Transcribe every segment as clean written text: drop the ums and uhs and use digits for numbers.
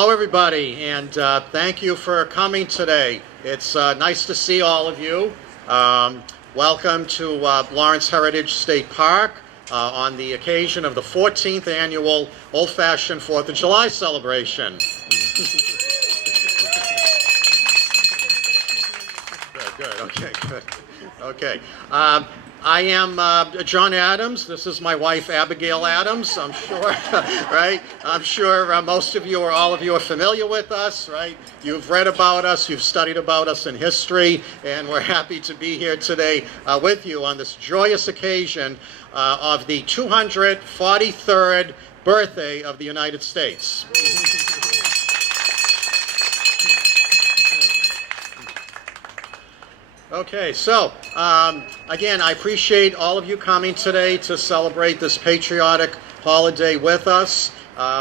Hello, everybody, and thank you for coming today. It's nice to see all of you. Welcome to Lawrence Heritage State Park on the occasion of the 14th annual Old-Fashioned 4th of July celebration. Good, okay, good. Okay. I am John Adams. This is my wife, Abigail Adams. I'm sure, right? I'm sure most of you or all of you are familiar with us, right? You've read about us, you've studied about us in history, and we're happy to be here today with you on this joyous occasion of the 243rd birthday of the United States. Okay, so again, I appreciate all of you coming today to celebrate this patriotic holiday with us.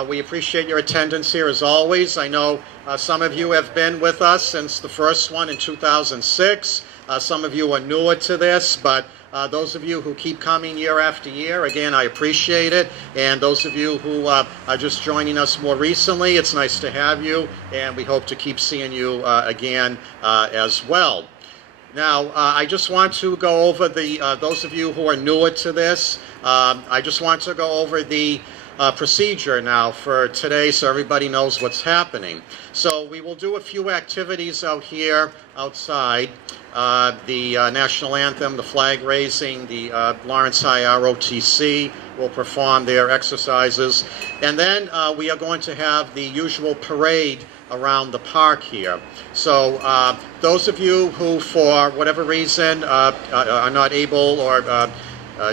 We appreciate your attendance here as always. I know some of you have been with us since the first one in 2006. Some of you are newer to this, but those of you who keep coming year after year, again, I appreciate it. And those of you who are just joining us more recently, it's nice to have you, and we hope to keep seeing you again as well. Now, I just want to go over those of you who are newer to this, I just want to go over the procedure now for today so everybody knows what's happening. So we will do a few activities out here outside. The national anthem, the flag raising, the Lawrence High ROTC will perform their exercises. And then we are going to have the usual parade around the park here. So those of you who, for whatever reason, are not able or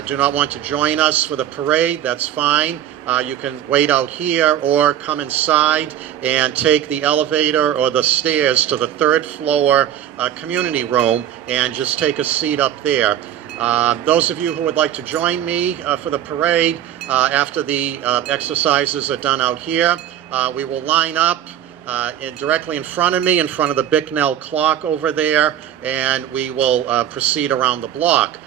do not want to join us for the parade, that's fine. You can wait out here or come inside and take the elevator or the stairs to the third floor community room and just take a seat up there. Those of you who would like to join me for the parade, after the exercises are done out here, we will line up directly in front of me, in front of the Bicknell clock over there, and we will proceed around the block.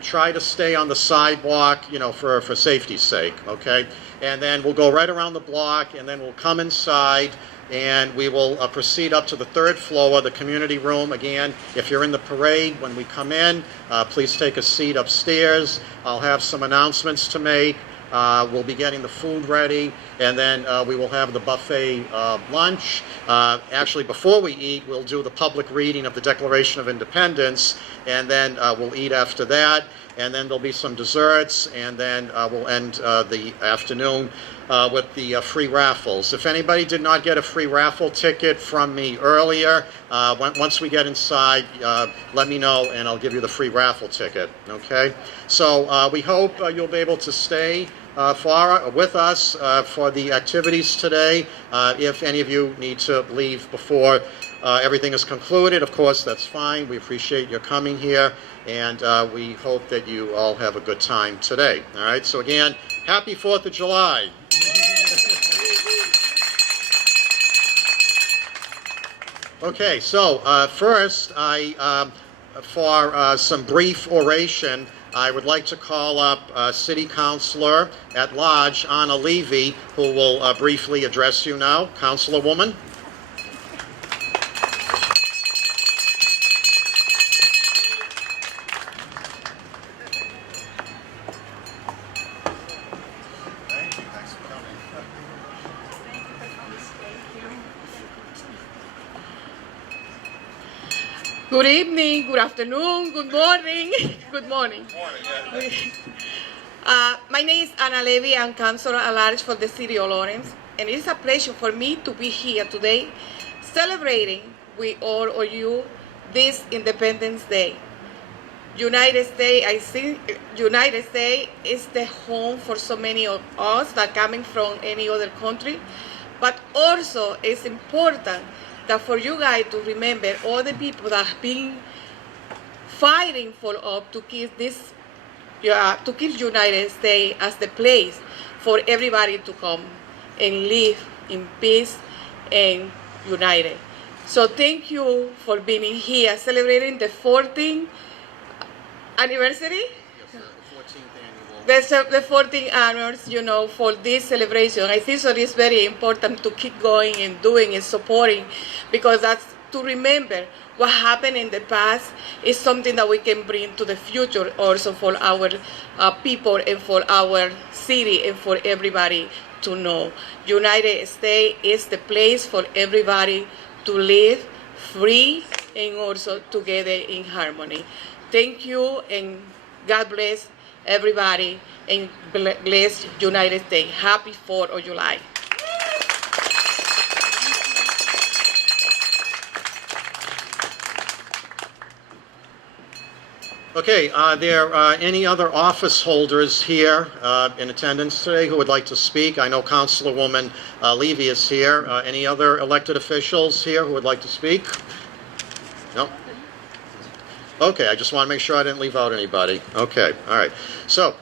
Try to stay on the sidewalk, you know, for safety's sake, okay? And then we'll go right around the block, and then we'll come inside, and we will proceed up to the third floor, the community room. Again, if you're in the parade, when we come in, please take a seat upstairs. I'll have some announcements to make. We'll be getting the food ready, and then we will have the buffet lunch. Actually, before we eat, we'll do the public reading of the Declaration of Independence, and then we'll eat after that, and then there'll be some desserts, and then we'll end the afternoon with the free raffles. If anybody did not get a free raffle ticket from me earlier, once we get inside, let me know, and I'll give you the free raffle ticket, okay? So we hope you'll be able to stay with us for the activities today. If any of you need to leave before everything is concluded, of course, that's fine. We appreciate your coming here, and we hope that you all have a good time today. All right, so again, happy 4th of July. Okay, so first, for some brief oration, I would like to call up City Councilor at Large, Anna Levy, who will briefly address you now. Councilorwoman. Thank you. Thanks for coming. Good evening, good afternoon, good morning. Good morning. My name is Anna Levy. I'm Councilor at Large for the City of Lawrence, and it is a pleasure for me to be here today celebrating with all of you this Independence Day. United States, I think United States is the home for so many of us that are coming from any other country, but also it's important that for you guys to remember all the people that have been fighting for us to keep this, to keep United States as the place for everybody to come and live in peace and united. So thank you for being here celebrating the 14th anniversary. Yes, the 14th annual the 14 honors, for this celebration. I think so it is very important to keep going and doing and supporting, because that's to remember what happened in the past is something that we can bring to the future also for our people and for our city and for everybody to know. United States is the place for everybody to live free and also together in harmony. Thank you, and God bless everybody, and bless United States. Happy 4th of July. Okay, are there any other office holders here in attendance today who would like to speak? I know Councilwoman Levy is here. Any other elected officials here who would like to speak? No? Okay, I just want to make sure I didn't leave out anybody. Okay, all right. So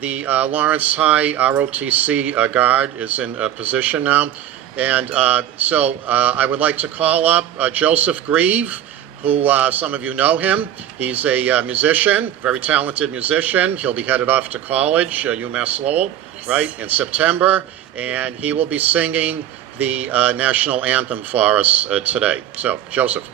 the Lawrence High ROTC Guard is in position now. And so I would like to call up Joseph Grieve, who some of you know him. He's a musician, very talented musician. He'll be headed off to college, UMass Lowell, yes, right, in September. And he will be singing the national anthem for us today. So, Joseph.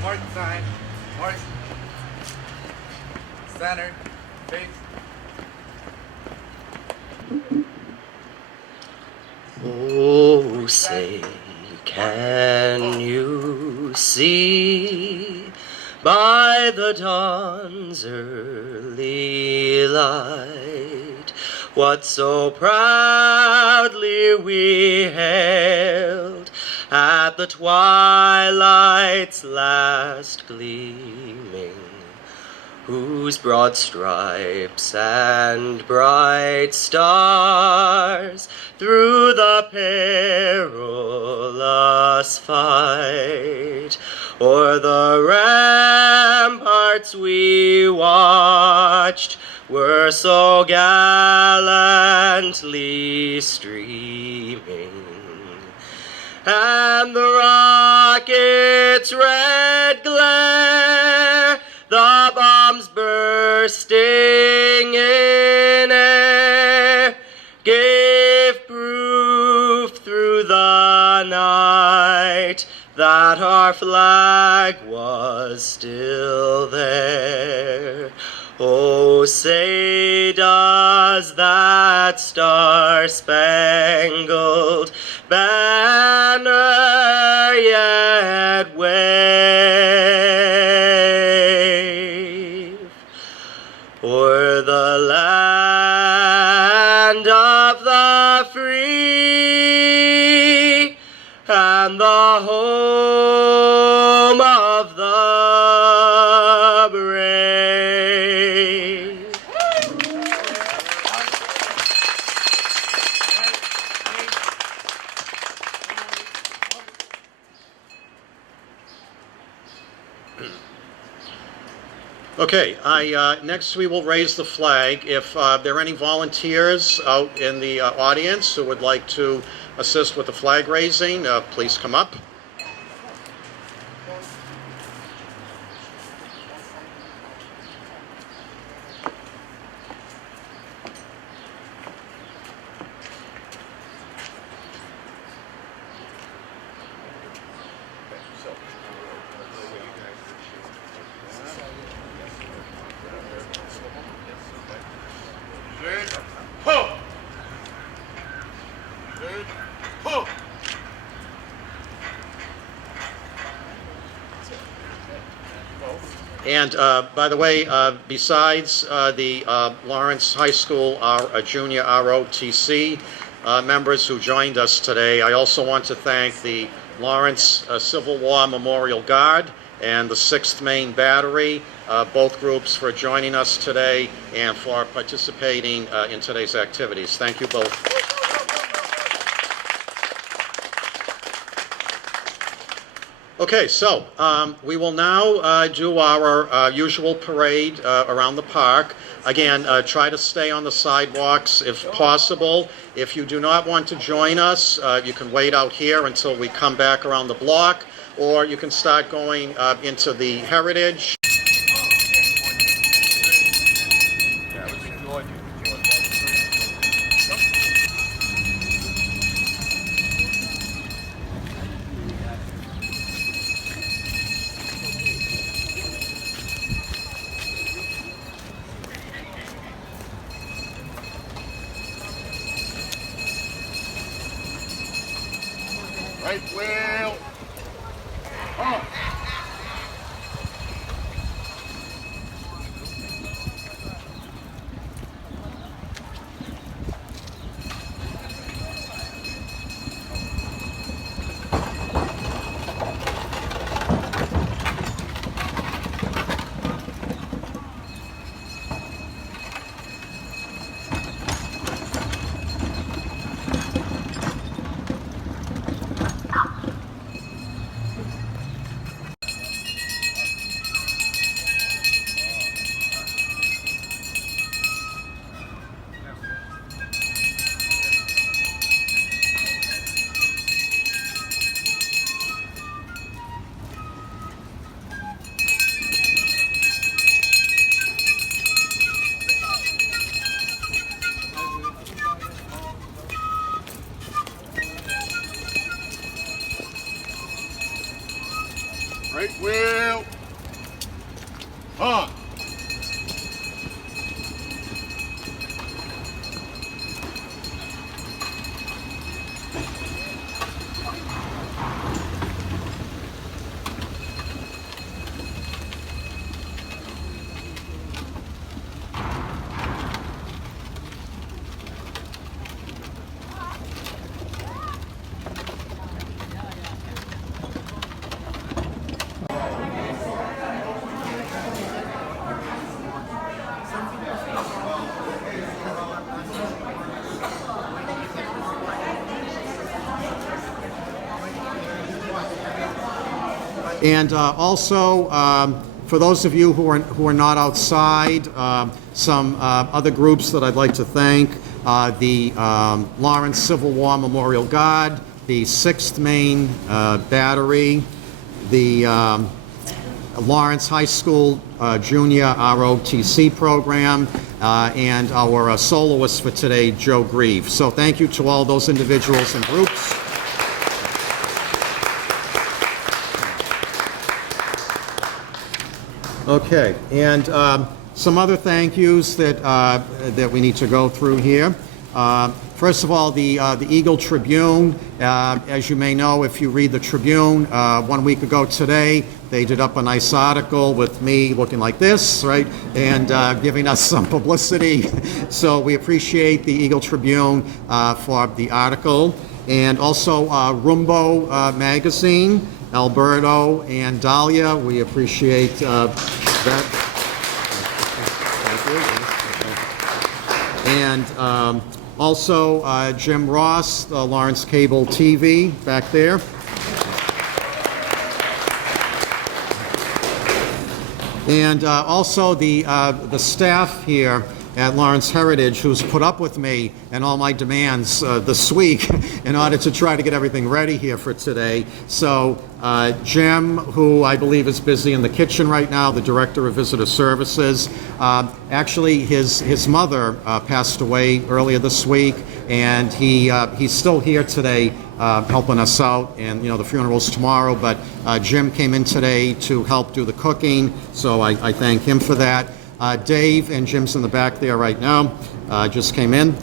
Mark sign. Mark. Center. Face. Oh, say, can you see by the dawn's early light what so proudly we hailed at the twilight's last gleaming, whose broad stripes and bright stars through the perilous fight o'er the ramparts we watched were so gallantly streaming, and the rocket's red glare, the bombs bursting in air, gave proof through the night that our flag was still there. Oh, say does that star-spangled banner yet wave o'er the land of the free and the home of the brave? Okay, next we will raise the flag. If there are any volunteers out in the audience who would like to assist with the flag raising, please come up. Good. Ho! Good. Ho! And by the way, besides the Lawrence High School Junior ROTC members who joined us today, I also want to thank the Lawrence Civil War Memorial Guard and the 6th Maine Battery, both groups, for joining us today and for participating in today's activities. Thank you both. Okay, so we will now do our usual parade around the park. Again, try to stay on the sidewalks if possible. If you do not want to join us, you can wait out here until we come back around the block, or you can start going into the Heritage. Right wheel. Huh. Right wheel. Huh. And also, for those of you who are not outside, some other groups that I'd like to thank, the Lawrence Civil War Memorial Guard, the 6th Maine Battery, the Lawrence High School Junior ROTC program, and our soloist for today, Joe Grieve. So thank you to all those individuals and groups. Okay, and some other thank yous that we need to go through here. First of all, the Eagle Tribune. As you may know, if you read the Tribune, 1 week ago today, they did up a nice article with me looking like this, right, and giving us some publicity. So we appreciate the Eagle Tribune for the article. And also Rumbo Magazine, Alberto and Dahlia, we appreciate that. Thank you. And also Jim Ross, Lawrence Cable TV, back there. And also the staff here at Lawrence Heritage, who's put up with me and all my demands this week in order to try to get everything ready here for today. So Jim, who I believe is busy in the kitchen right now, the Director of Visitor Services, actually his mother passed away earlier this week, and he's still here today helping us out, and the funeral's tomorrow, but Jim came in today to help do the cooking, so I thank him for that. Dave, and Jim's in the back there right now, just came in.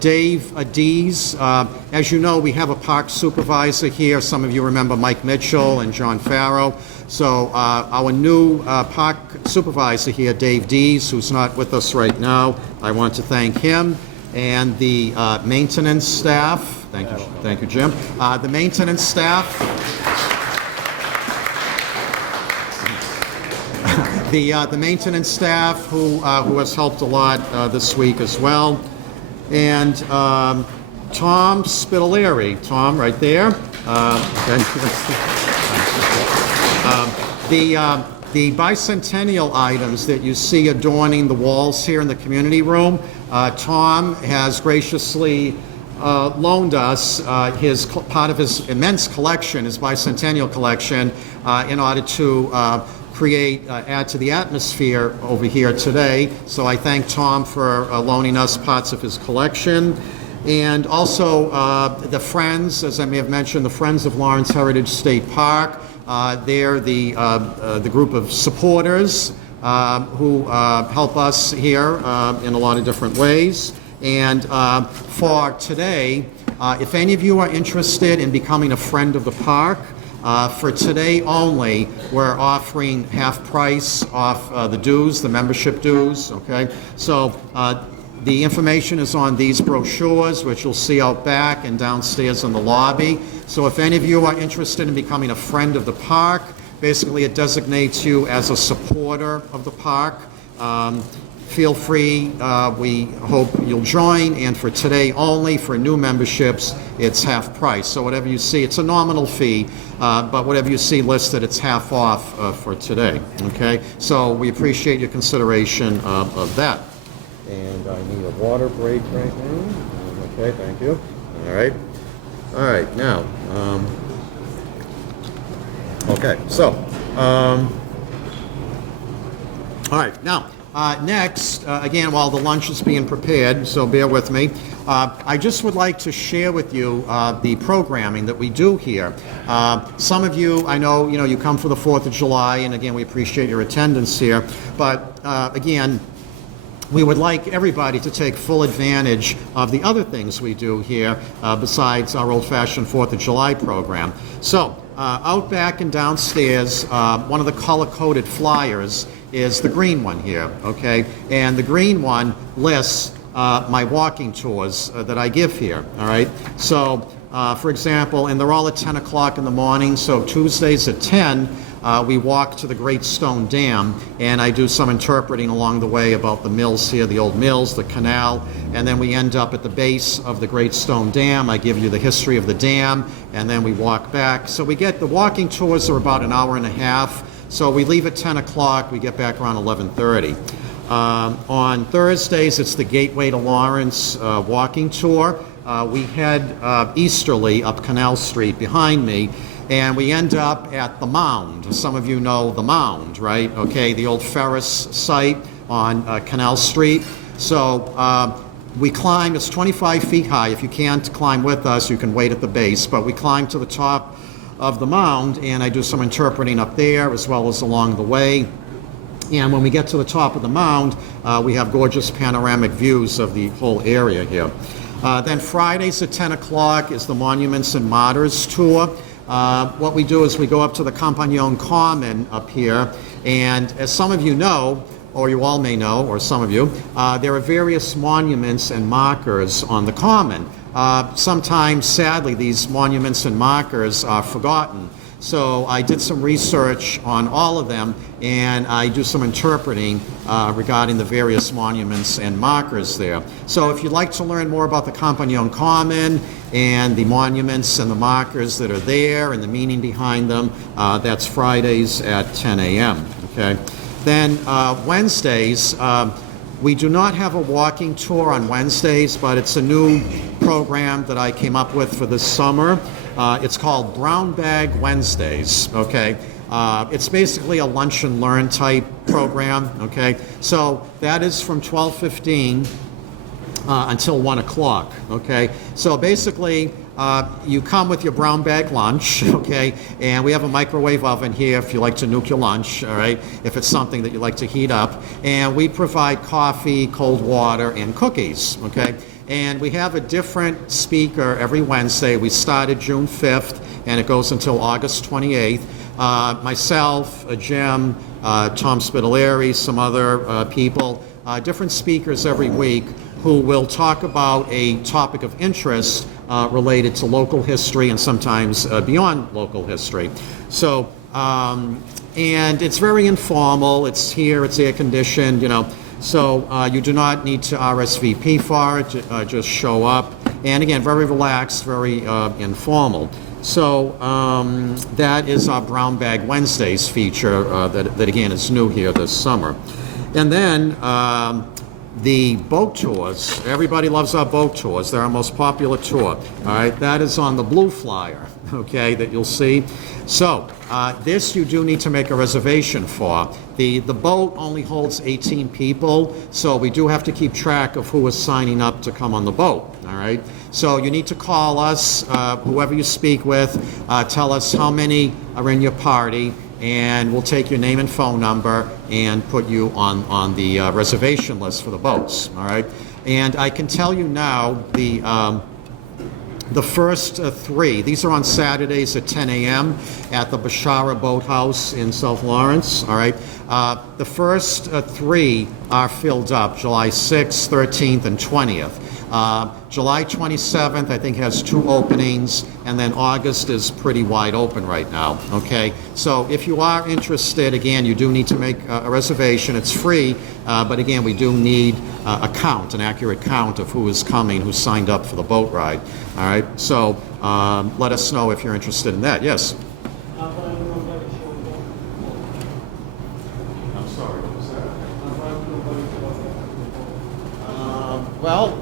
Dave Dees, as you know, we have a park supervisor here. Some of you remember Mike Mitchell and John Farrow. So our new park supervisor here, Dave Dees, who's not with us right now, I want to thank him. And the maintenance staff, thank you, Jim. The maintenance staff. The maintenance staff who has helped a lot this week as well, and Tom Spitaleri, Tom right there. the bicentennial items that you see adorning the walls here in the community room, Tom has graciously loaned us part of his immense collection, his bicentennial collection, in order to add to the atmosphere over here today. So I thank Tom for loaning us parts of his collection. And also the Friends, as I may have mentioned, the Friends of Lawrence Heritage State Park. They're the group of supporters who help us here in a lot of different ways. And for today, if any of you are interested in becoming a friend of the park, for today only, we're offering half price off the dues, the membership dues, okay? So the information is on these brochures, which you'll see out back and downstairs in the lobby. So if any of you are interested in becoming a friend of the park, basically it designates you as a supporter of the park. Feel free, we hope you'll join, and for today only, for new memberships, it's half price. So whatever you see, it's a nominal fee, but whatever you see listed, it's half off for today, okay? So we appreciate your consideration of that. And I need a water break right now. Okay, thank you. All right, now, okay, so, all right, now, next, again, while the lunch is being prepared, so bear with me, I just would like to share with you the programming that we do here. Some of you, I know, you come for the 4th of July, and again, we appreciate your attendance here, but again, we would like everybody to take full advantage of the other things we do here besides our old-fashioned 4th of July program. So, out back and downstairs, one of the color-coded flyers is the green one here, okay? And the green one lists my walking tours that I give here, all right? So, for example, and they're all at 10 o'clock in the morning, so Tuesdays at 10, we walk to the Great Stone Dam, and I do some interpreting along the way about the mills here, the old mills, the canal, and then we end up at the base of the Great Stone Dam. I give you the history of the dam, and then we walk back. So we get, the walking tours are about an hour and a half, so we leave at 10 o'clock, we get back around 11:30. On Thursdays, it's the Gateway to Lawrence walking tour. We head easterly up Canal Street behind me, and we end up at the Mound. Some of you know the Mound, right? Okay, the old Ferris site on Canal Street. So we climb, it's 25 feet high. If you can't climb with us, you can wait at the base, but we climb to the top of the Mound, and I do some interpreting up there as well as along the way. And when we get to the top of the Mound, we have gorgeous panoramic views of the whole area here. Then Fridays at 10 o'clock is the Monuments and Martyrs tour. What we do is we go up to the Compagnon Common up here, and as some of you know, or you all may know, or some of you, there are various monuments and markers on the Common. Sometimes, sadly, these monuments and markers are forgotten. So I did some research on all of them, and I do some interpreting regarding the various monuments and markers there. So if you'd like to learn more about the Compagnon Common and the monuments and the markers that are there and the meaning behind them, that's Fridays at 10 a.m. Okay. Then Wednesdays, we do not have a walking tour on Wednesdays, but it's a new program that I came up with for this summer. It's called Brown Bag Wednesdays, okay? It's basically a lunch and learn type program, okay? So that is from 12:15 until 1 o'clock, okay? So basically, you come with your brown bag lunch, okay? And we have a microwave oven here if you like to nuke your lunch, all right? If it's something that you like to heat up. And we provide coffee, cold water, and cookies, okay? And we have a different speaker every Wednesday. We started June 5th, and it goes until August 28th. Myself, Jim, Tom Spitaleri, some other people, different speakers every week who will talk about a topic of interest related to local history and sometimes beyond local history. So, and it's very informal. It's here, it's air conditioned, you know. So you do not need to RSVP for it, just show up. And again, very relaxed, very informal. So that is our Brown Bag Wednesdays feature that again is new here this summer. And then the boat tours. Everybody loves our boat tours. They're our most popular tour. All right, that is on the blue flyer, okay, that you'll see. So this you do need to make a reservation for. The boat only holds 18 people, so we do have to keep track of who is signing up to come on the boat. All right, so you need to call us, whoever you speak with, tell us how many are in your party, and we'll take your name and phone number and put you on the reservation list for the boats. All right, and I can tell you now the first three, these are on Saturdays at 10 a.m. at the Bashara Boathouse in South Lawrence, all right? The first three are filled up, July 6th, 13th, and 20th. July 27th, I think, has 2 openings, and then August is pretty wide open right now, okay? So if you are interested, again, you do need to make a reservation. It's free, but again, we do need a count, an accurate count of who is coming, who signed up for the boat ride, all right? So let us know if you're interested in that. Yes? I'm sorry, what was that? Well,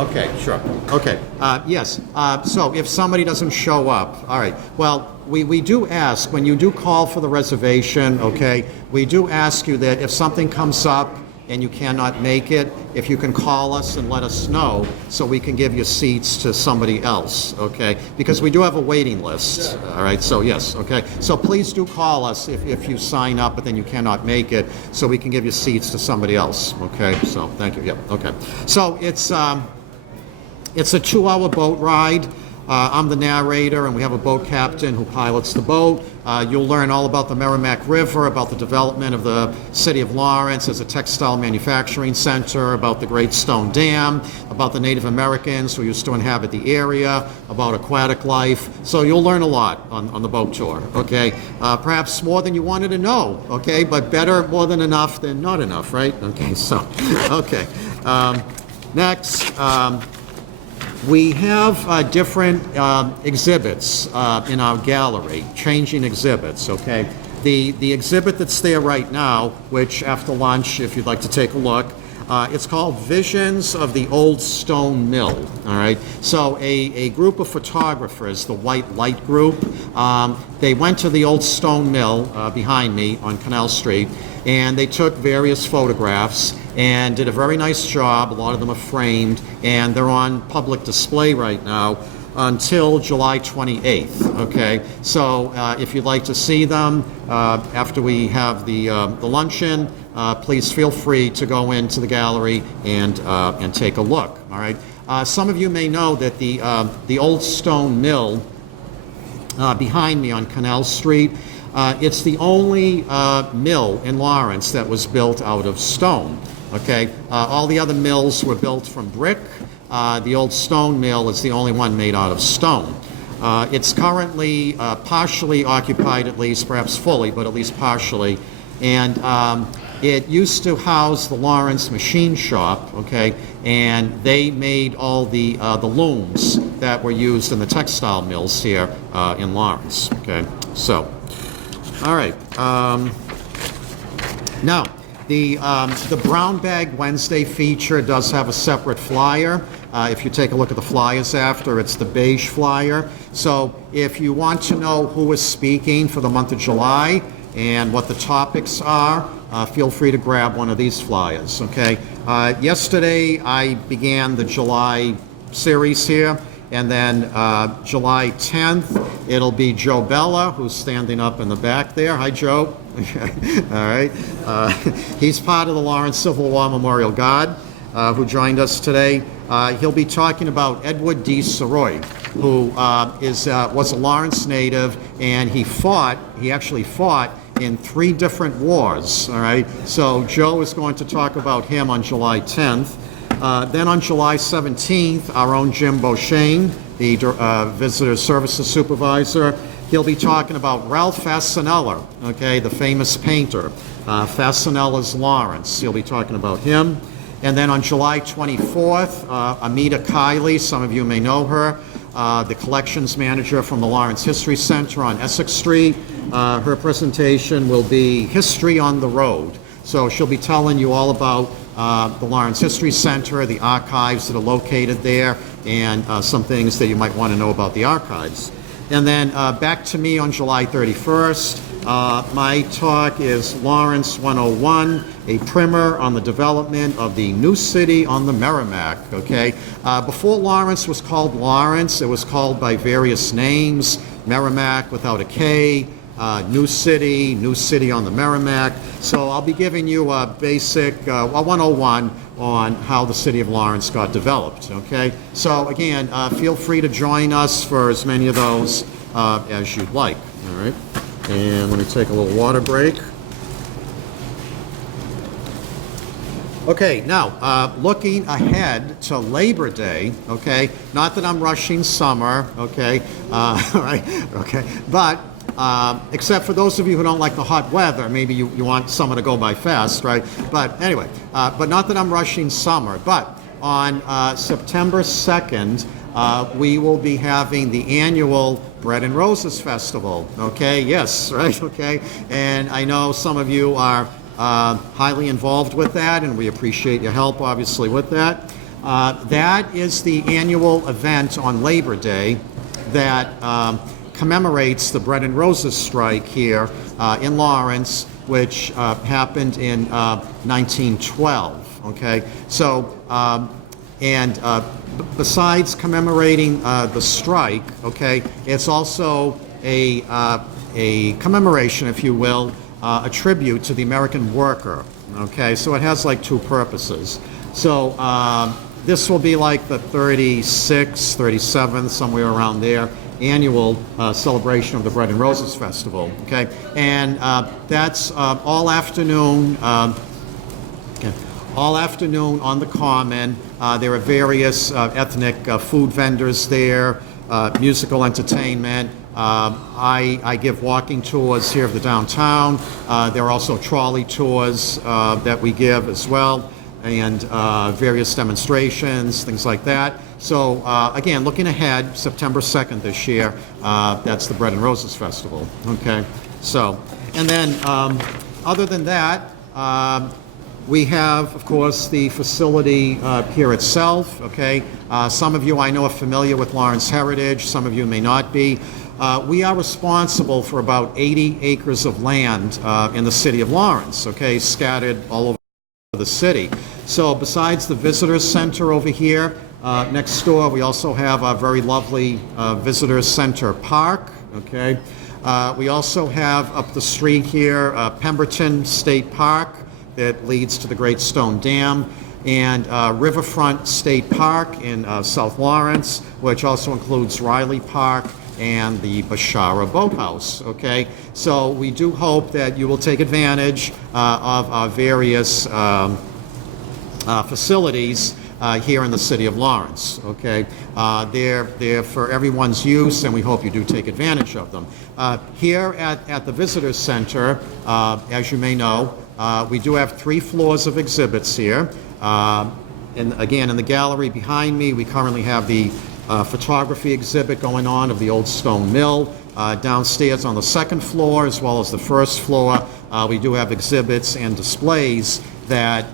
Okay, sure. Okay, yes. So if somebody doesn't show up, all right. Well, we do ask, when you do call for the reservation, okay, we do ask you that if something comes up and you cannot make it, if you can call us and let us know so we can give you seats to somebody else, okay? Because we do have a waiting list, all right? So yes, okay? So please do call us if you sign up but then you cannot make it so we can give you seats to somebody else, okay? So thank you, yeah, okay. So it's a 2-hour boat ride. I'm the narrator, and we have a boat captain who pilots the boat. You'll learn all about the Merrimack River, about the development of the city of Lawrence as a textile manufacturing center, about the Great Stone Dam, about the Native Americans who used to inhabit the area, about aquatic life. So you'll learn a lot on the boat tour, okay? Perhaps more than you wanted to know, okay? But better more than enough than not enough, right? Okay, so, okay. Next, we have different exhibits in our gallery, changing exhibits, okay? The exhibit that's there right now, which after lunch, if you'd like to take a look, it's called Visions of the Old Stone Mill, all right? So a group of photographers, the White Light Group, they went to the old stone mill behind me on Canal Street, and they took various photographs and did a very nice job. A lot of them are framed, and they're on public display right now until July 28th, okay? So if you'd like to see them after we have the luncheon, please feel free to go into the gallery and take a look, all right? Some of you may know that the old stone mill behind me on Canal Street, it's the only mill in Lawrence that was built out of stone, okay? All the other mills were built from brick. The old stone mill is the only one made out of stone. It's currently partially occupied, at least, perhaps fully, but at least partially. And it used to house the Lawrence Machine Shop, okay? And they made all the looms that were used in the textile mills here in Lawrence, okay? So, all right. Now, the Brown Bag Wednesday feature does have a separate flyer. If you take a look at the flyers after, it's the beige flyer. So if you want to know who is speaking for the month of July and what the topics are, feel free to grab one of these flyers, okay? Yesterday, I began the July series here, And then July 10th, it'll be Joe Bella, who's standing up in the back there. Hi, Joe. All right. He's part of the Lawrence Civil War Memorial Guard, who joined us today. He'll be talking about Edward D. Soroy, who was a Lawrence native, and he actually fought in 3 different wars, all right? So Joe is going to talk about him on July 10th. Then on July 17th, our own Jim Beauchesne, the Visitor Services Supervisor, he'll be talking about Ralph Fasanella, okay, the famous painter, Fasanella's Lawrence. He'll be talking about him. And then on July 24th, Amita Kiley, some of you may know her, the collections manager from the Lawrence History Center on Essex Street. Her presentation will be History on the Road. So she'll be telling you all about the Lawrence History Center, the archives that are located there, and some things that you might want to know about the archives. And then back to me on July 31st. My talk is Lawrence 101, a primer on the development of the new city on the Merrimack, okay? Before Lawrence was called Lawrence, it was called by various names, Merrimack without a K, New City on the Merrimack. So I'll be giving you a basic 101 on how the city of Lawrence got developed, okay? So again, feel free to join us for as many of those as you'd like, all right? And let me take a little water break. Okay, now, looking ahead to Labor Day, okay, not that I'm rushing summer, okay, all right, okay, but except for those of you who don't like the hot weather, maybe you want summer to go by fast, right? But anyway, but not that I'm rushing summer, but on September 2nd, we will be having the annual Bread and Roses Festival, okay? Yes, right, okay? And I know some of you are highly involved with that, and we appreciate your help, obviously, with that. That is the annual event on Labor Day that commemorates the Bread and Roses strike here in Lawrence, which happened in 1912, okay? So, besides commemorating the strike, okay, it's also a commemoration, if you will, a tribute to the American worker, okay? So it has like 2 purposes. So this will be like the 36th, 37th, somewhere around there, annual celebration of the Bread and Roses Festival, okay? And that's all afternoon, all afternoon on the Common. There are various ethnic food vendors there, musical entertainment. I give walking tours here of the downtown. There are also trolley tours that we give as well, and various demonstrations, things like that. So again, looking ahead, September 2nd this year, that's the Bread and Roses Festival, okay? So, and then other than that, we have, of course, the facility here itself, okay? Some of you I know are familiar with Lawrence Heritage, some of you may not be. We are responsible for about 80 acres of land in the city of Lawrence, okay, scattered all over the city. So besides the Visitor Center over here, next door, we also have a very lovely Visitor Center Park, okay? We also have up the street here, Pemberton State Park, that leads to the Great Stone Dam, and Riverfront State Park in South Lawrence, which also includes Riley Park and the Bashara Boathouse, okay? So we do hope that you will take advantage of our various facilities here in the city of Lawrence, okay? They're for everyone's use, and we hope you do take advantage of them. Here at the Visitor Center, as you may know, we do have 3 floors of exhibits here. And again, in the gallery behind me, we currently have the photography exhibit going on of the old stone mill. Downstairs on the 2nd floor, as well as the 1st floor, we do have exhibits and displays that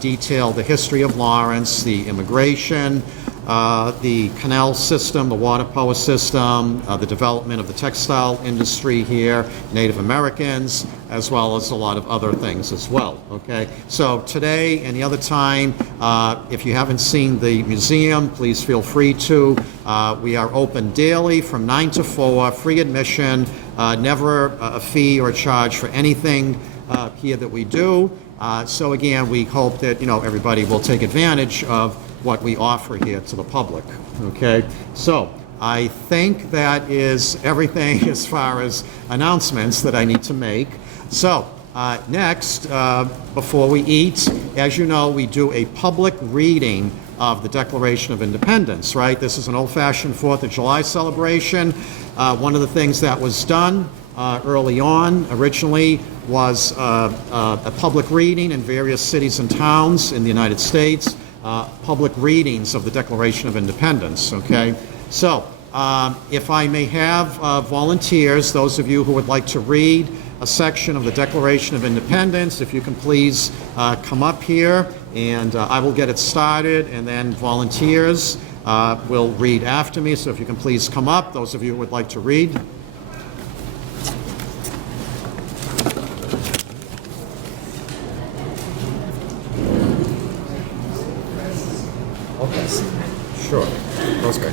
detail the history of Lawrence, the immigration, the canal system, the water power system, the development of the textile industry here, Native Americans, as well as a lot of other things as well, okay? So today and the other time, if you haven't seen the museum, please feel free to. We are open daily from 9 to 4, free admission, never a fee or a charge for anything here that we do. So again, we hope that, everybody will take advantage of what we offer here to the public, okay? So I think that is everything as far as announcements that I need to make. So next, before we eat, as you know, we do a public reading of the Declaration of Independence, right? This is an old-fashioned 4th of July celebration. One of the things that was done early on, originally, was a public reading in various cities and towns in the United States, public readings of the Declaration of Independence, okay? So, if I may have volunteers, those of you who would like to read a section of the Declaration of Independence, if you can please come up here, and I will get it started, and then volunteers will read after me, so if you can please come up, those of you who would like to read. Okay, sure. Okay.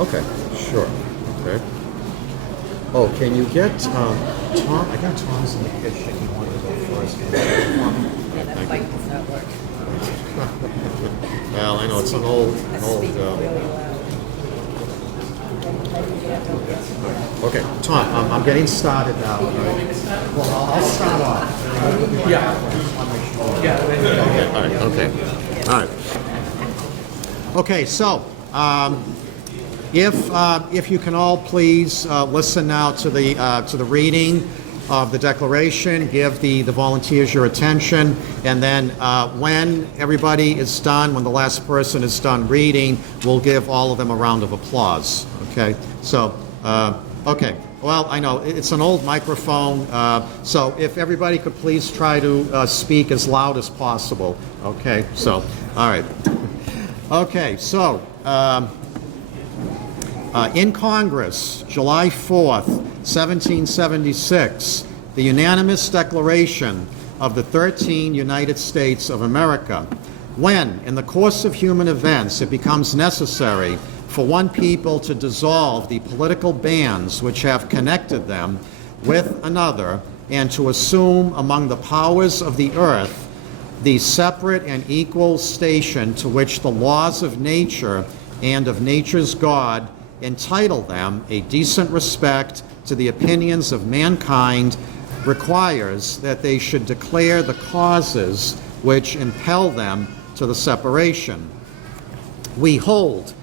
Okay, sure. Okay. Oh, can you get Tom? I got Tom's in the kitchen. He wanted to go first. Yeah, that bike does not work. Well, I know it's an old. Speak really loud. Okay, Tom. I'm getting started now. Well, I'll start off. Yeah. Okay. All right. Okay. All right. Okay. So, if you can all please listen now to the reading of the Declaration, give the volunteers your attention, and then when everybody is done, when the last person is done reading, we'll give all of them a round of applause. Okay. So, okay. Well, I know it's an old microphone, so if everybody could please try to speak as loud as possible. Okay. So, all right. Okay. So. In Congress, July 4th, 1776, the unanimous declaration of the 13 United States of America. When, in the course of human events, it becomes necessary for one people to dissolve the political bands which have connected them with another, and to assume among the powers of the earth the separate and equal station to which the laws of nature and of nature's God entitle them, a decent respect to the opinions of mankind requires that they should declare the causes which impel them to the separation. We hold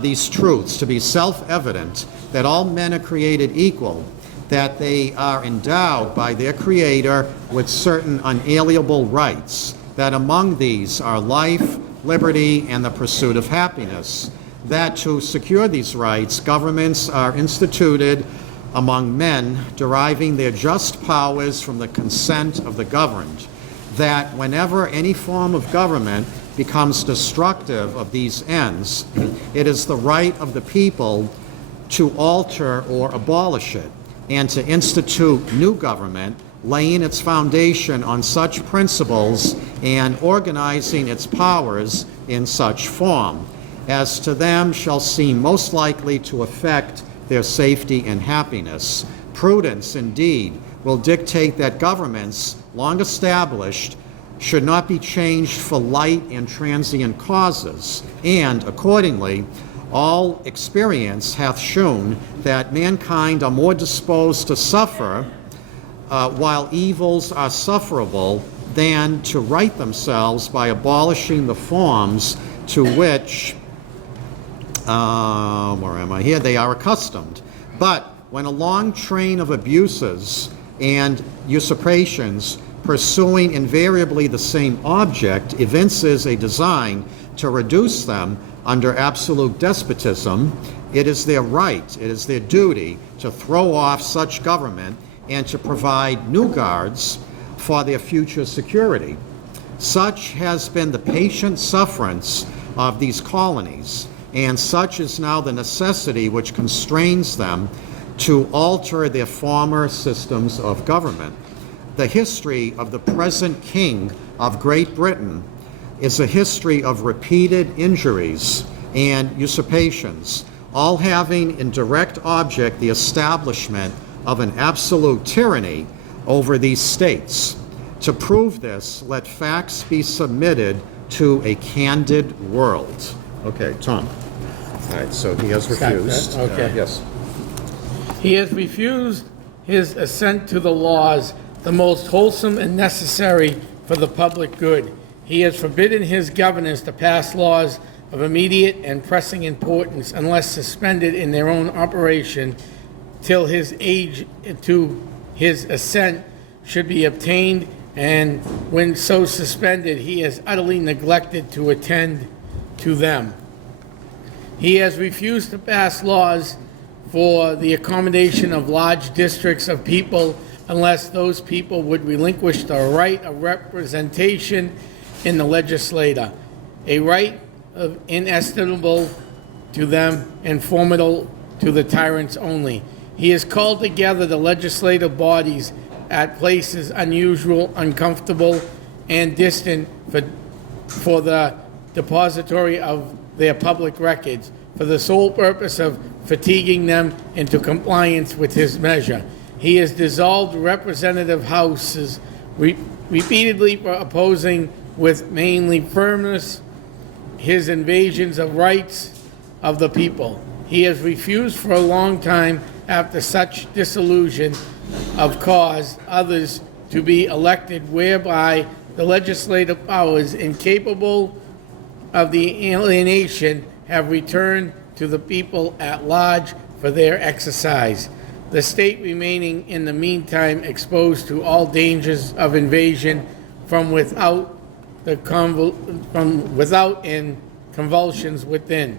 these truths to be self-evident, that all men are created equal, that they are endowed by their Creator with certain unalienable rights, that among these are life, liberty, and the pursuit of happiness, that to secure these rights, governments are instituted among men, deriving their just powers from the consent of the governed, that whenever any form of government becomes destructive of these ends, it is the right of the people to alter or abolish it, and to institute new government, laying its foundation on such principles and organizing its powers in such form as to them shall seem most likely to affect their safety and happiness. Prudence, indeed, will dictate that governments long established should not be changed for light and transient causes, and accordingly, all experience hath shown that mankind are more disposed to suffer while evils are sufferable than to right themselves by abolishing the forms to which where am I here? They are accustomed. But when a long train of abuses and usurpations pursuing invariably the same object evinces a design to reduce them under absolute despotism, it is their right, it is their duty to throw off such government and to provide new guards for their future security. Such has been the patient sufferance of these colonies, and such is now the necessity which constrains them to alter their former systems of government. The history of the present King of Great Britain is a history of repeated injuries and usurpations, all having in direct object the establishment of an absolute tyranny over these states. To prove this, let facts be submitted to a candid world. Okay, Tom. All right, so he has refused. Okay. Yes. He has refused his assent to the laws, the most wholesome and necessary for the public good. He has forbidden his governors to pass laws of immediate and pressing importance unless suspended in their own operation till his age to his assent should be obtained, and when so suspended, he has utterly neglected to attend to them. He has refused to pass laws for the accommodation of large districts of people unless those people would relinquish the right of representation in the legislature, a right of inestimable to them and formidable to the tyrants only. He has called together the legislative bodies at places unusual, uncomfortable, and distant for the depository of their public records, for the sole purpose of fatiguing them into compliance with his measure. He has dissolved representative houses, repeatedly opposing with mainly firmness his invasions of rights of the people. He has refused for a long time, after such dissolution of cause, others to be elected, whereby the legislative powers incapable of the alienation have returned to the people at large for their exercise. The state remaining in the meantime exposed to all dangers of invasion from without and convulsions within.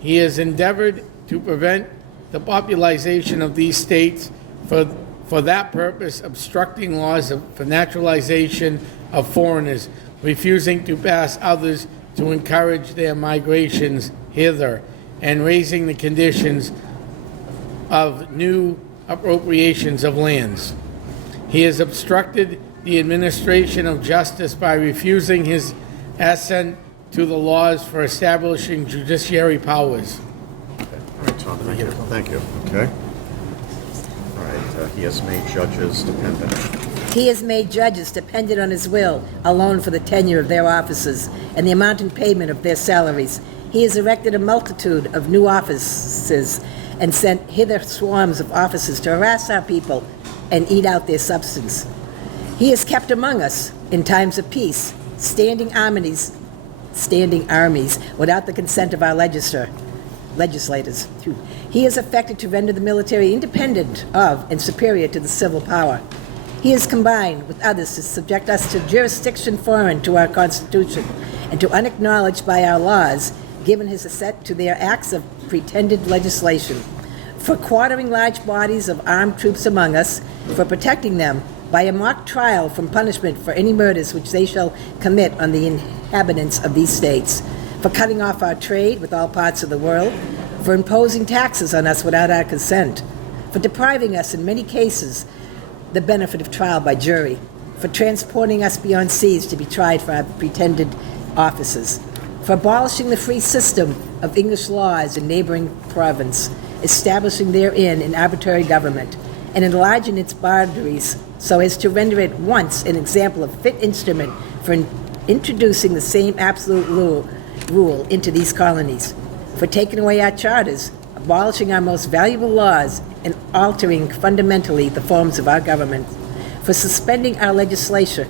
He has endeavored to prevent the population of these states, for that purpose obstructing laws for naturalization of foreigners, refusing to pass others to encourage their migrations hither, and raising the conditions of new appropriations of lands. He has obstructed the administration of justice by refusing his assent to the laws for establishing judiciary powers. All right, Tom, thank you. Okay. All right, he has made judges dependent. He has made judges dependent on his will alone for the tenure of their offices and the amount and payment of their salaries. He has erected a multitude of new offices and sent hither swarms of officers to harass our people and eat out their substance. He has kept among us, in times of peace, standing armies without the consent of our legislators. He has affected to render the military independent of and superior to the civil power. He has combined with others to subject us to jurisdiction foreign to our Constitution and to unacknowledged by our laws, given his assent to their acts of pretended legislation, for quartering large bodies of armed troops among us, for protecting them by a mock trial from punishment for any murders which they shall commit on the inhabitants of these states, for cutting off our trade with all parts of the world, for imposing taxes on us without our consent, for depriving us in many cases the benefit of trial by jury, for transporting us beyond seas to be tried for our pretended offices, for abolishing the free system of English laws in neighboring province, establishing therein an arbitrary government, and enlarging its boundaries so as to render it once an example of fit instrument for introducing the same absolute rule into these colonies, for taking away our charters, abolishing our most valuable laws, and altering fundamentally the forms of our government, for suspending our legislature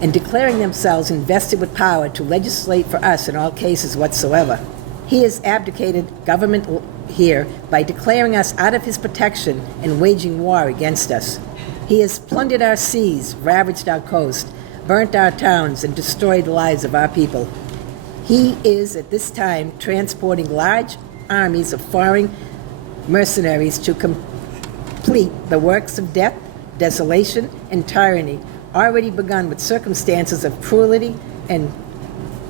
and declaring themselves invested with power to legislate for us in all cases whatsoever. He has abdicated government here by declaring us out of his protection and waging war against us. He has plundered our seas, ravaged our coast, burnt our towns, and destroyed the lives of our people. He is at this time transporting large armies of foreign mercenaries to complete the works of death, desolation, and tyranny already begun with circumstances of cruelty and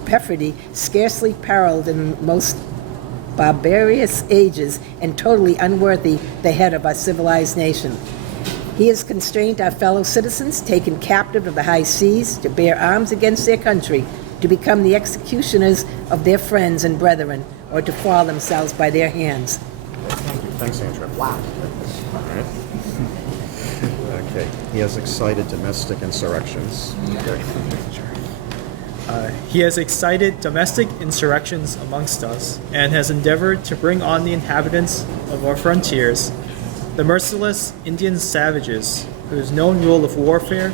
perfidy scarcely paralleled in most barbarous ages and totally unworthy the head of our civilized nation. He has constrained our fellow citizens taken captive of the high seas to bear arms against their country, to become the executioners of their friends and brethren, or to fall themselves by their hands. Thanks, Andrew. Wow. All right. Okay. He has excited domestic insurrections. Okay. He has excited domestic insurrections amongst us and has endeavored to bring on the inhabitants of our frontiers the merciless Indian savages whose known rule of warfare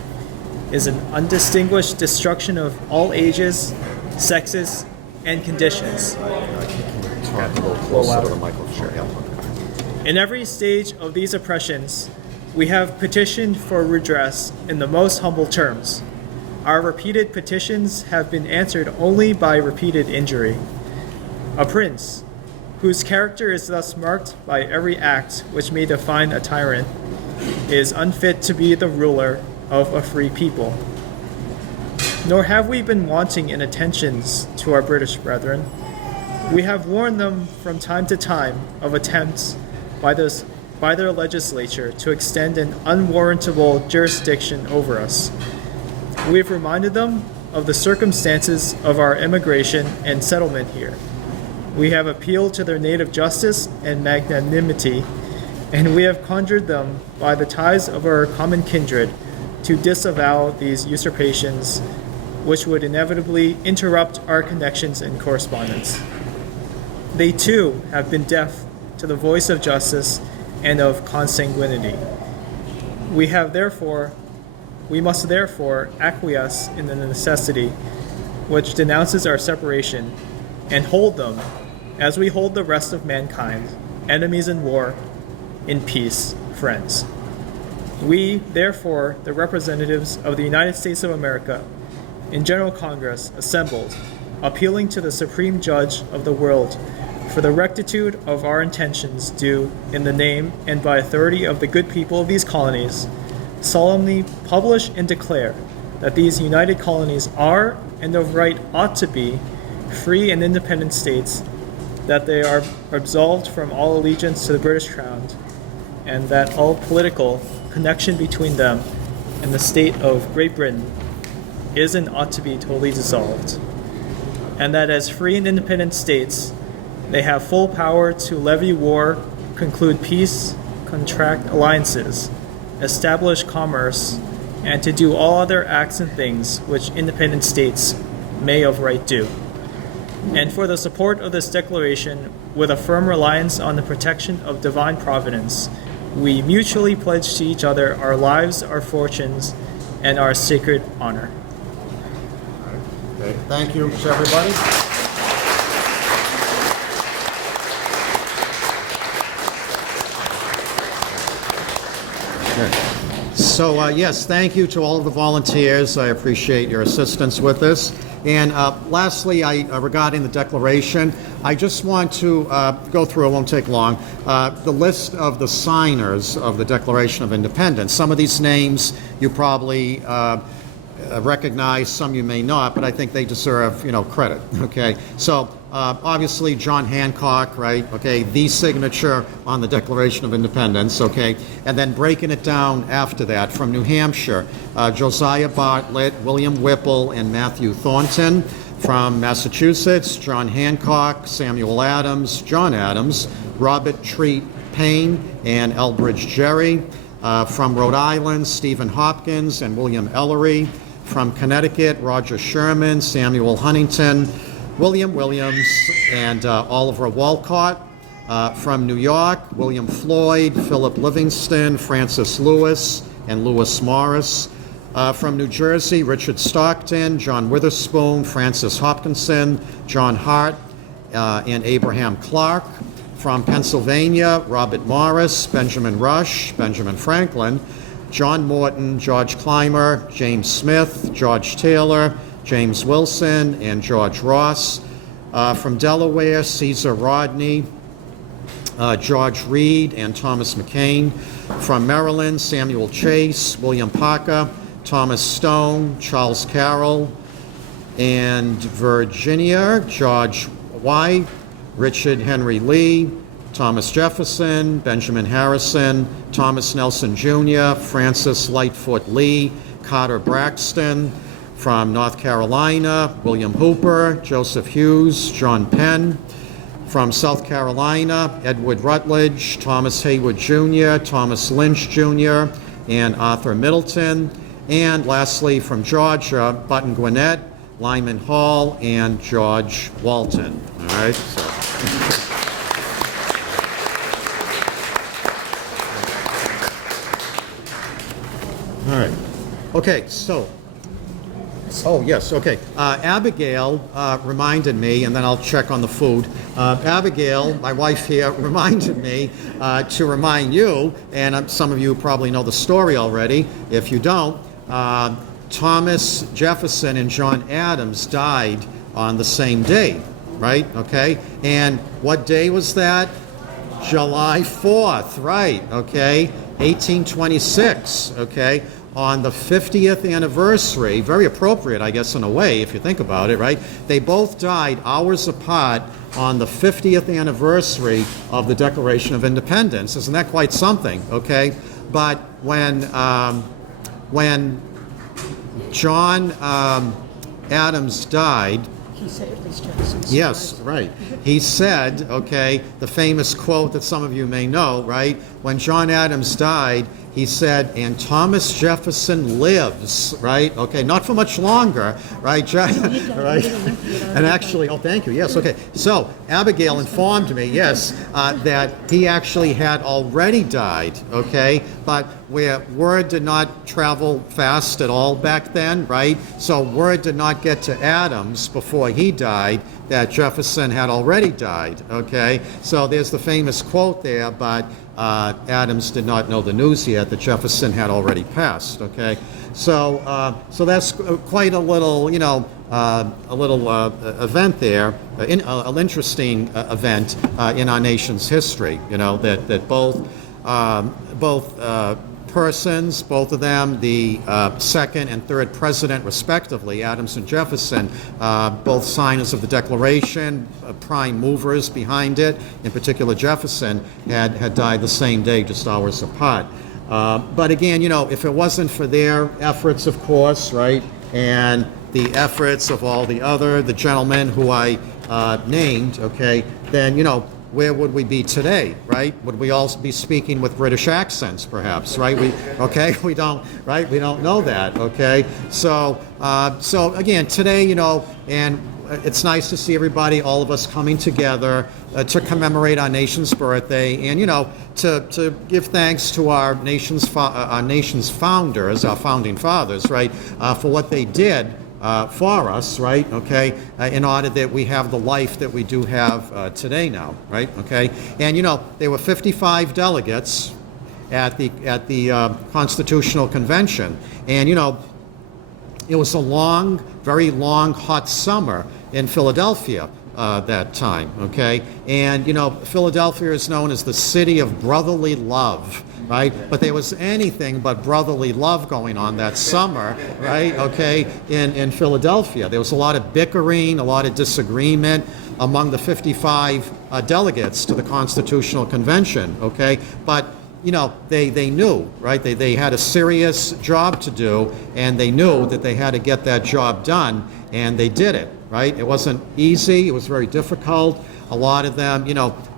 is an undistinguished destruction of all ages, sexes, and conditions. Talk a little closer to the microphone. Yeah. In every stage of these oppressions, we have petitioned for redress in the most humble terms. Our repeated petitions have been answered only by repeated injury. A prince, whose character is thus marked by every act which may define a tyrant, is unfit to be the ruler of a free people. Nor have we been wanting in attentions to our British brethren. We have warned them from time to time of attempts by their legislature to extend an unwarrantable jurisdiction over us. We have reminded them of the circumstances of our immigration and settlement here. We have appealed to their native justice and magnanimity, and we have conjured them by the ties of our common kindred to disavow these usurpations, which would inevitably interrupt our connections and correspondence. They too have been deaf to the voice of justice and of consanguinity. We must therefore acquiesce in the necessity which denounces our separation and hold them, as we hold the rest of mankind, enemies in war, in peace, friends. We, therefore, the representatives of the United States of America, in General Congress, assembled, appealing to the Supreme Judge of the world for the rectitude of our intentions, do, in the name and by authority of the good people of these colonies, solemnly publish and declare that these united colonies are, and of right ought to be, free and independent states, that they are absolved from all allegiance to the British Crown, and that all political connection between them and the state of Great Britain is and ought to be totally dissolved, and that as free and independent states, they have full power to levy war, conclude peace, contract alliances, establish commerce, and to do all other acts and things which independent states may of right do. And for the support of this declaration, with a firm reliance on the protection of divine providence, we mutually pledge to each other our lives, our fortunes, and our sacred honor. Okay. Thank you to everybody. So, yes, thank you to all of the volunteers. I appreciate your assistance with this. And lastly, regarding the declaration, I just want to go through, it won't take long, the list of the signers of the Declaration of Independence. Some of these names you probably recognize, some you may not, but I think they deserve, credit, okay? So, obviously, John Hancock, right, okay, the signature on the Declaration of Independence, okay? And then breaking it down after that, from New Hampshire, Josiah Bartlett, William Whipple, and Matthew Thornton. From Massachusetts, John Hancock, Samuel Adams, John Adams, Robert Treat Payne, and Elbridge Gerry. From Rhode Island, Stephen Hopkins and William Ellery. From Connecticut, Roger Sherman, Samuel Huntington, William Williams, and Oliver Wolcott. From New York, William Floyd, Philip Livingston, Francis Lewis, and Lewis Morris. From New Jersey, Richard Stockton, John Witherspoon, Francis Hopkinson, John Hart, and Abraham Clark. From Pennsylvania, Robert Morris, Benjamin Rush, Benjamin Franklin, John Morton, George Clymer, James Smith, George Taylor, James Wilson, and George Ross. From Delaware, Caesar Rodney, George Reed, and Thomas McCain. From Maryland, Samuel Chase, William Parker, Thomas Stone, Charles Carroll, and Virginia, George Richard Henry Lee, Thomas Jefferson, Benjamin Harrison, Thomas Nelson Jr., Francis Lightfoot Lee, Carter Braxton. From North Carolina, William Hooper, Joseph Hughes, John Penn. From South Carolina, Edward Rutledge, Thomas Haywood Jr., Thomas Lynch Jr., and Arthur Middleton. And lastly, from Georgia, Button Gwinnett, Lyman Hall, and George Walton. All right. All right. Okay, so. Oh, yes, okay. Abigail reminded me, and then I'll check on the food. Abigail, my wife here, reminded me to remind you, and some of you probably know the story already. If you don't, Thomas Jefferson and John Adams died on the same day, right? Okay. And what day was that? July 4th, right? Okay. 1826, okay? On the 50th anniversary, very appropriate, I guess, in a way, if you think about it, right? They both died hours apart on the 50th anniversary of the Declaration of Independence. Isn't that quite something, okay? But when John Adams died, He said at least Jefferson. yes, right. He said, okay, the famous quote that some of you may know, right? When John Adams died, he said, and Thomas Jefferson lives, right? Okay, not for much longer, right? Right? And actually, oh, thank you, yes, okay. So Abigail informed me, yes, that he actually had already died, okay? But where word did not travel fast at all back then, right? So word did not get to Adams before he died that Jefferson had already died, okay? So there's the famous quote there, but Adams did not know the news yet that Jefferson had already passed, okay? So that's quite a little, event there, an interesting event in our nation's history, that both persons, both of them, the second and third president, respectively, Adams and Jefferson, both signers of the Declaration, prime movers behind it. In particular, Jefferson had died the same day, just hours apart. But again, if it wasn't for their efforts, of course, right, and the efforts of all the gentlemen who I named, okay, then, where would we be today, right? Would we all be speaking with British accents, perhaps, right? We don't know that, okay? So again, today, and it's nice to see everybody, all of us coming together to commemorate our nation's birthday, and to give thanks to our nation's founders, our founding fathers, right, for what they did. For us, right, okay, in order that we have the life that we do have today now, right, okay? And, there were 55 delegates at the Constitutional Convention. And, it was a very long, hot summer in Philadelphia that time, okay? And, Philadelphia is known as the city of brotherly love, right? But there was anything but brotherly love going on that summer, right? Okay, in Philadelphia. There was a lot of bickering, a lot of disagreement among the 55 delegates to the Constitutional Convention, okay? But, they knew, right? They had a serious job to do, and they knew that they had to get that job done, and they did it, right? It wasn't easy. It was very difficult. A lot of them,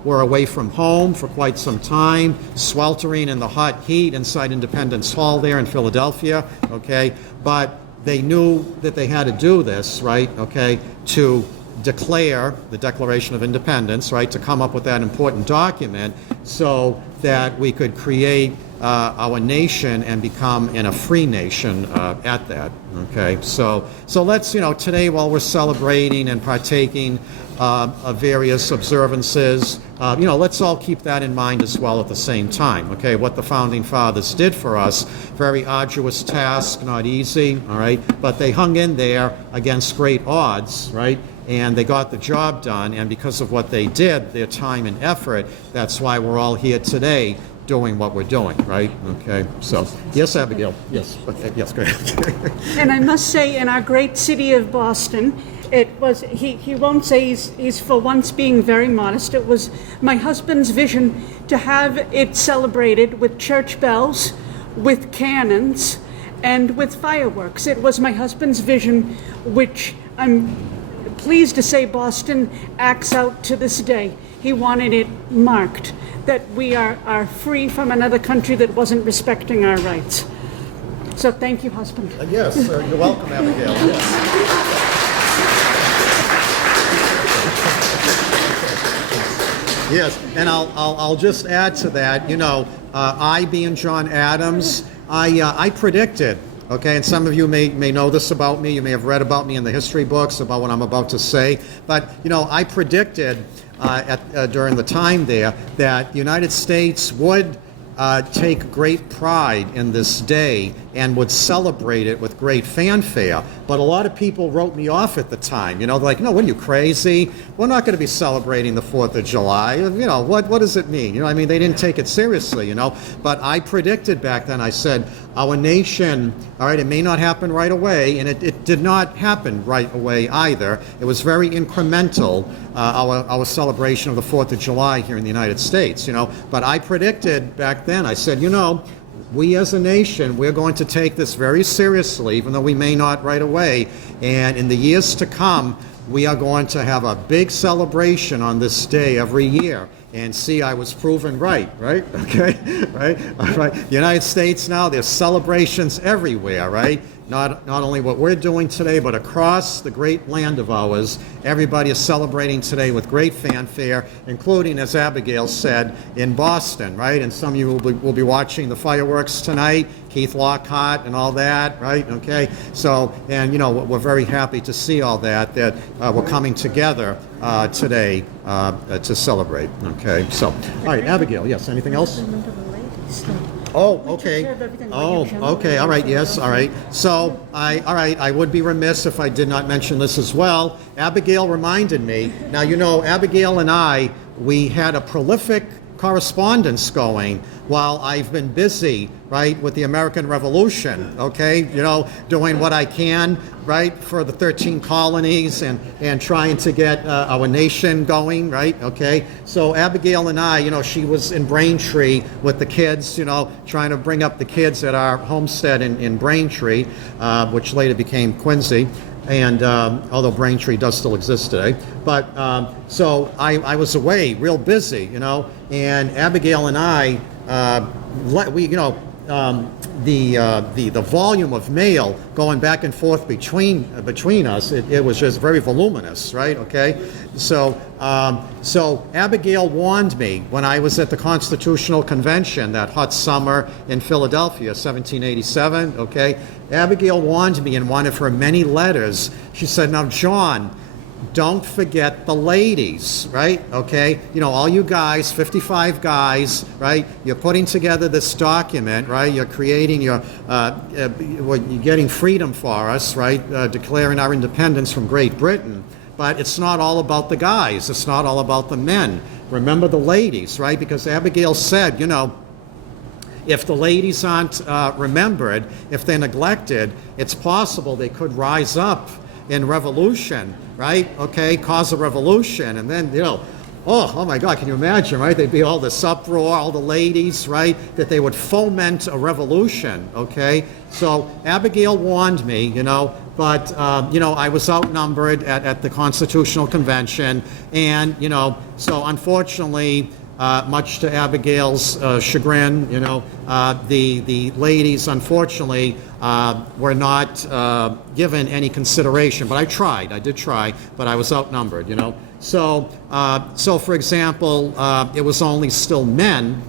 were away from home for quite some time, sweltering in the hot heat inside Independence Hall there in Philadelphia, okay? But they knew that they had to do this, right, okay, to declare the Declaration of Independence, right, to come up with that important document so that we could create our nation and become a free nation at that, okay? So let's, today while we're celebrating and partaking of various observances, let's all keep that in mind as well at the same time, okay? What the Founding Fathers did for us, very arduous task, not easy, all right? But they hung in there against great odds, right? And they got the job done, and because of what they did, their time and effort, that's why we're all here today doing what we're doing, right? Okay, so, yes, Abigail, yes, okay, yes, go ahead. And I must say, in our great city of Boston, it was, he won't say he's for once being very modest. It was my husband's vision to have it celebrated with church bells, with cannons, and with fireworks. It was my husband's vision, which I'm pleased to say Boston acts out to this day. He wanted it marked that we are free from another country that wasn't respecting our rights. So thank you, husband. Yes, you're welcome, Abigail, yes. Yes, and I'll just add to that, I being John Adams, I predicted, okay, and some of you may know this about me, you may have read about me in the history books about what I'm about to say, but, I predicted during the time there that the United States would take great pride in this day and would celebrate it with great fanfare. But a lot of people wrote me off at the time. They're like, no, what are you, crazy? We're not going to be celebrating the 4th of July. What does it mean? They didn't take it seriously, But I predicted back then, I said, our nation, all right, it may not happen right away, and it did not happen right away either. It was very incremental, our celebration of the 4th of July here in the United States, But I predicted back then, I said, we as a nation, we're going to take this very seriously, even though we may not right away. And in the years to come, we are going to have a big celebration on this day every year. And see, I was proven right? Okay, right? All right. The United States now, there's celebrations everywhere, right? Not only what we're doing today, but across the great land of ours, everybody is celebrating today with great fanfare, including, as Abigail said, in Boston, right? And some of you will be watching the fireworks tonight, Keith Lockhart and all that, right? Okay, so, and we're very happy to see all that we're coming together today to celebrate, okay? So, all right, Abigail, yes, anything else? Oh, okay. Oh, okay. All right. Yes. All right. So, I would be remiss if I did not mention this as well. Abigail reminded me. Now, Abigail and I, we had a prolific correspondence going while I've been busy, right, with the American Revolution, okay, doing what I can, right, for the 13 colonies and trying to get our nation going, right, okay. So Abigail and I, she was in Braintree with the kids, trying to bring up the kids at our homestead in Braintree, which later became Quincy. And although Braintree does still exist today, but so I was away, real busy, and Abigail and I, the volume of mail going back and forth between us, it was just very voluminous, right? Okay, so Abigail warned me when I was at the Constitutional Convention that hot summer in Philadelphia, 1787. Okay, Abigail warned me in one of her many letters. She said, "Now, John, don't forget the ladies, right? Okay, all you guys, 55 guys, right? You're putting together this document, right? You're creating you're getting freedom for us, right? Declaring our independence from Great Britain. But it's not all about the guys. It's not all about the men. Remember the ladies, right? Because Abigail said, if the ladies aren't remembered, if they're neglected, it's possible they could rise up in revolution, right? Okay, cause a revolution, and then, oh my God, can you imagine, right? There'd be all this uproar, all the ladies, right? That they would foment a revolution, okay? So Abigail warned me, but, I was outnumbered at the Constitutional Convention, and, so unfortunately, much to Abigail's chagrin, the ladies, unfortunately, were not given any consideration. But I did try, but I was outnumbered, So, for example, it was only still men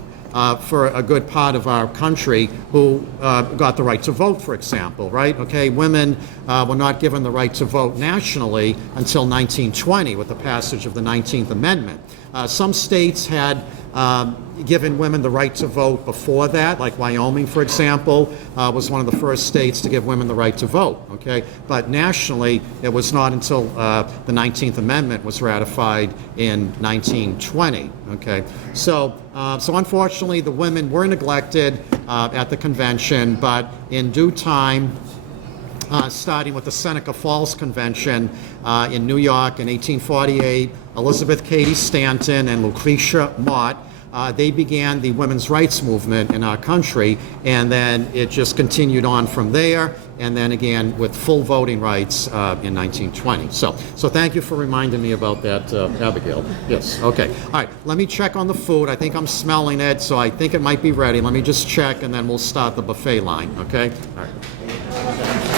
for a good part of our country who got the right to vote, for example, right? Okay, women were not given the right to vote nationally until 1920 with the passage of the 19th Amendment. Some states had given women the right to vote before that, like Wyoming, for example, was one of the first states to give women the right to vote, okay? But nationally, it was not until the 19th Amendment was ratified in 1920, okay? So unfortunately, the women were neglected at the convention, but in due time, starting with the Seneca Falls Convention in New York in 1848, Elizabeth Cady Stanton and Lucretia Mott, they began the women's rights movement in our country, and then it just continued on from there, and then again with full voting rights in 1920. So thank you for reminding me about that, Abigail. Yes, okay. All right, let me check on the food. I think I'm smelling it, so I think it might be ready. Let me just check, and then we'll start the buffet line, okay? All right.